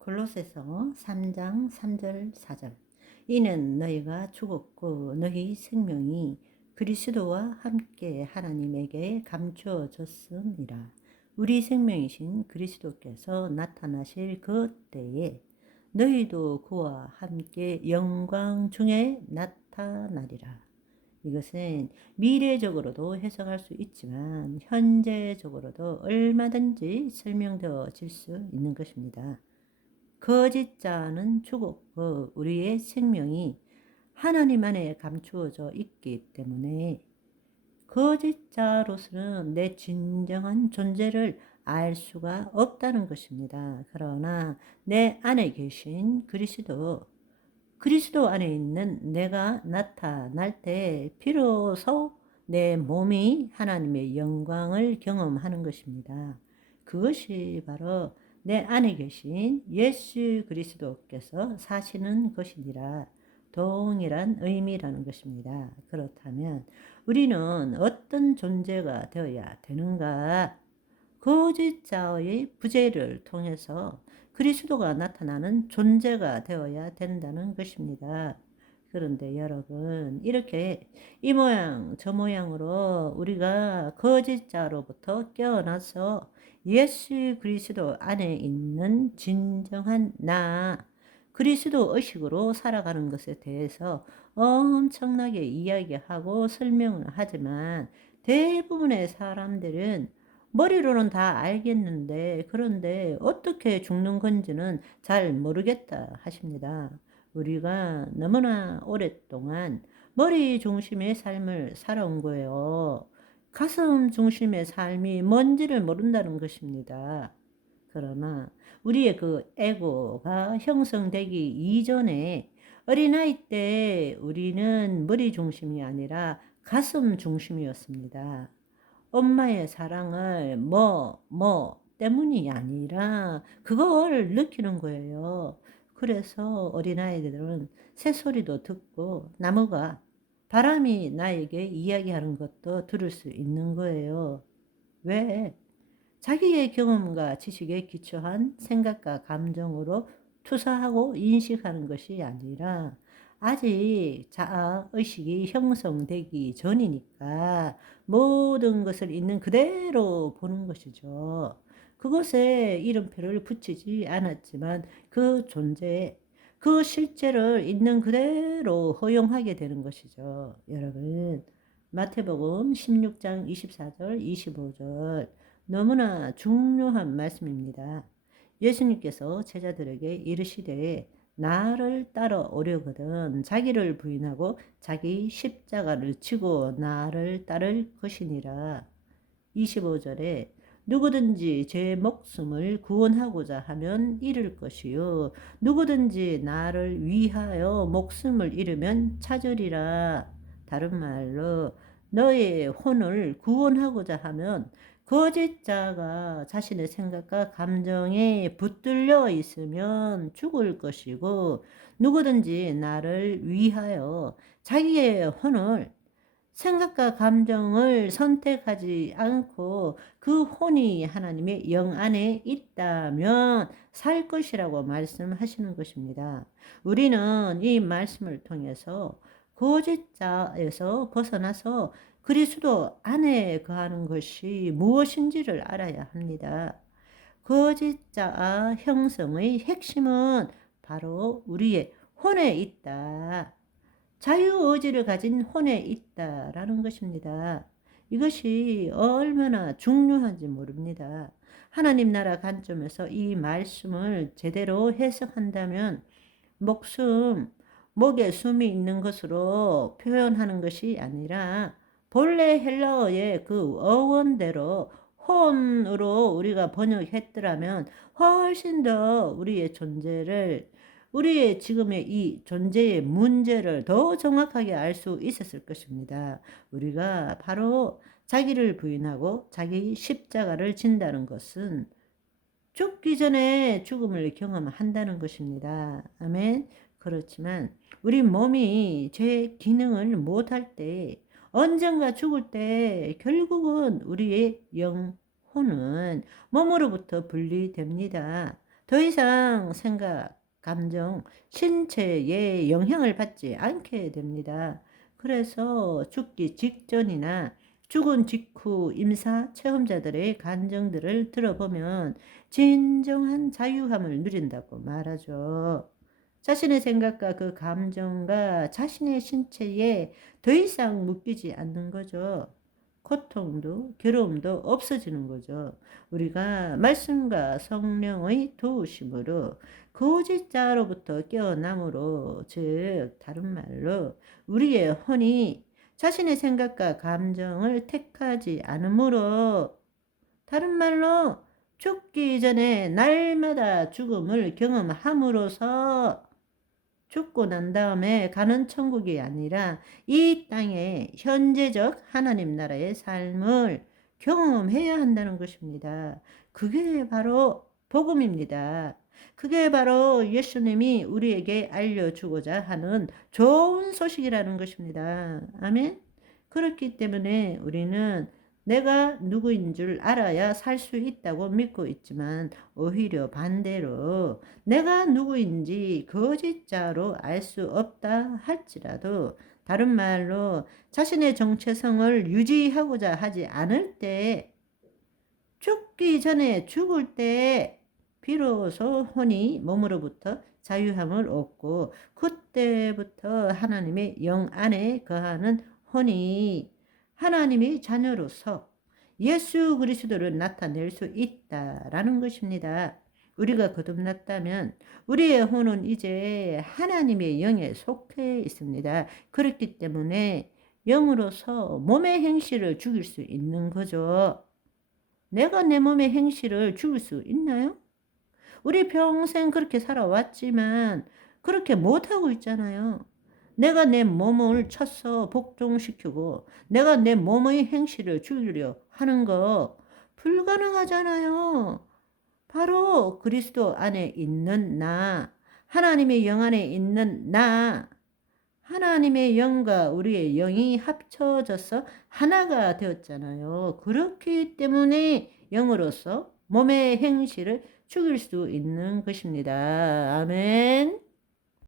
골로새서 3장 3절 4절. 이는 너희가 죽었고 너희 생명이 그리스도와 함께 하나님에게 감추어졌음이라. 우리 생명이신 그리스도께서 나타나실 그 때에 너희도 그와 함께 영광 중에 나타나리라. 이것은 미래적으로도 해석할 수 있지만 현재적으로도 얼마든지 설명되어질 수 있는 것입니다. 거짓 자는 죽었고 우리의 생명이 하나님 안에 감추어져 있기 때문에 거짓 자로서는 내 진정한 존재를 알 수가 없다는 것입니다. 그러나 내 안에 계신 그리스도 안에 있는 내가 나타날 때 비로소 내 몸이 하나님의 영광을 경험하는 것입니다. 그것이 바로 내 안에 계신 예수 그리스도께서 사시는 것이니라. 동일한 의미라는 것입니다. 그렇다면 우리는 어떤 존재가 되어야 되는가? 거짓자의 부재를 통해서 그리스도가 나타나는 존재가 되어야 된다는 것입니다. 그런데 여러분, 이렇게 이 모양 저 모양으로 우리가 거짓자로부터 깨어나서 예수 그리스도 안에 있는 진정한 나, 그리스도 의식으로 살아가는 것에 대해서 엄청나게 이야기하고 설명을 하지만 대부분의 사람들은 머리로는 다 알겠는데 그런데 어떻게 죽는 건지는 잘 모르겠다 하십니다. 우리가 너무나 오랫동안 머리 중심의 삶을 살아온 거예요. 가슴 중심의 삶이 뭔지를 모른다는 것입니다. 그러나 우리의 그 에고가 형성되기 이전에 어린아이 때 우리는 머리 중심이 아니라 가슴 중심이었습니다. 엄마의 사랑을 뭐 때문이 아니라 그걸 느끼는 거예요. 그래서 어린아이들은 새소리도 듣고 나무가 바람이 나에게 이야기하는 것도 들을 수 있는 거예요. 왜? 자기의 경험과 지식에 기초한 생각과 감정으로 투사하고 인식하는 것이 아니라 아직 자아의식이 형성되기 전이니까 모든 것을 있는 그대로 보는 것이죠. 그것에 이름표를 붙이지 않았지만 그 존재, 그 실제를 있는 그대로 허용하게 되는 것이죠. 여러분, 마태복음 16장 24절, 25절 너무나 중요한 말씀입니다. 예수님께서 제자들에게 이르시되 나를 따라오려거든 자기를 부인하고 자기 십자가를 지고 나를 따를 것이니라. 25절에 누구든지 제 목숨을 구원하고자 하면 잃을 것이요 누구든지 나를 위하여 목숨을 잃으면 찾으리라. 다른 말로 너의 혼을 구원하고자 하면 거짓자가 자신의 생각과 감정에 붙들려 있으면 죽을 것이고 누구든지 나를 위하여 자기의 혼을 생각과 감정을 선택하지 않고 그 혼이 하나님의 영 안에 있다면 살 것이라고 말씀하시는 것입니다. 우리는 이 말씀을 통해서 거짓자에서 벗어나서 그리스도 안에 거하는 것이 무엇인지를 알아야 합니다. 거짓자 형성의 핵심은 바로 우리의 혼에 있다. 자유의지를 가진 혼에 있다라는 것입니다. 이것이 얼마나 중요한지 모릅니다. 하나님 나라 관점에서 이 말씀을 제대로 해석한다면 목에 숨이 있는 것으로 표현하는 것이 아니라 본래 헬라어의 그 어원대로 혼으로 우리가 번역했더라면 훨씬 더 우리의 지금의 이 존재의 문제를 더 정확하게 알 수 있었을 것입니다. 우리가 바로 자기를 부인하고 자기 십자가를 진다는 것은 죽기 전에 죽음을 경험한다는 것입니다. 아멘. 그렇지만 우리 몸이 제 기능을 못할 때 언젠가 죽을 때 결국은 우리의 영혼은 몸으로부터 분리됩니다. 더 이상 생각, 감정, 신체에 영향을 받지 않게 됩니다. 그래서 죽기 직전이나 죽은 직후 임사 체험자들의 감정들을 들어보면 진정한 자유함을 누린다고 말하죠. 자신의 생각과 그 감정과 자신의 신체에 더 이상 묶이지 않는 거죠. 고통도 괴로움도 없어지는 거죠. 우리가 말씀과 성령의 도우심으로 거짓자로부터 깨어남으로, 즉 다른 말로 우리의 혼이 자신의 생각과 감정을 택하지 않으므로, 다른 말로 죽기 전에 날마다 죽음을 경험함으로써 죽고 난 다음에 가는 천국이 아니라 이 땅의 현재적 하나님 나라의 삶을 경험해야 한다는 것입니다. 그게 바로 복음입니다. 그게 바로 예수님이 우리에게 알려주고자 하는 좋은 소식이라는 것입니다. 아멘. 그렇기 때문에 우리는 내가 누구인 줄 알아야 살 수 있다고 믿고 있지만, 오히려 반대로 내가 누구인지 거짓자로 알 수 없다 할지라도, 다른 말로 자신의 정체성을 유지하고자 하지 않을 때, 죽기 전에 죽을 때 비로소 혼이 몸으로부터 자유함을 얻고, 그때부터 하나님의 영 안에 거하는 혼이 하나님의 자녀로서 예수 그리스도를 나타낼 수 있다라는 것입니다. 우리가 거듭났다면 우리의 혼은 이제 하나님의 영에 속해 있습니다. 그렇기 때문에 영으로서 몸의 행실을 죽일 수 있는 거죠. 내가 내 몸의 행실을 죽일 수 있나요? 우리 평생 그렇게 살아왔지만 그렇게 못하고 있잖아요. 내가 내 몸을 쳐서 복종시키고 내가 내 몸의 행실을 죽이려 하는 거 불가능하잖아요. 바로 그리스도 안에 있는 나, 하나님의 영 안에 있는 나, 하나님의 영과 우리의 영이 합쳐져서 하나가 되었잖아요. 그렇기 때문에 영으로서 몸의 행실을 죽일 수 있는 것입니다. 아멘.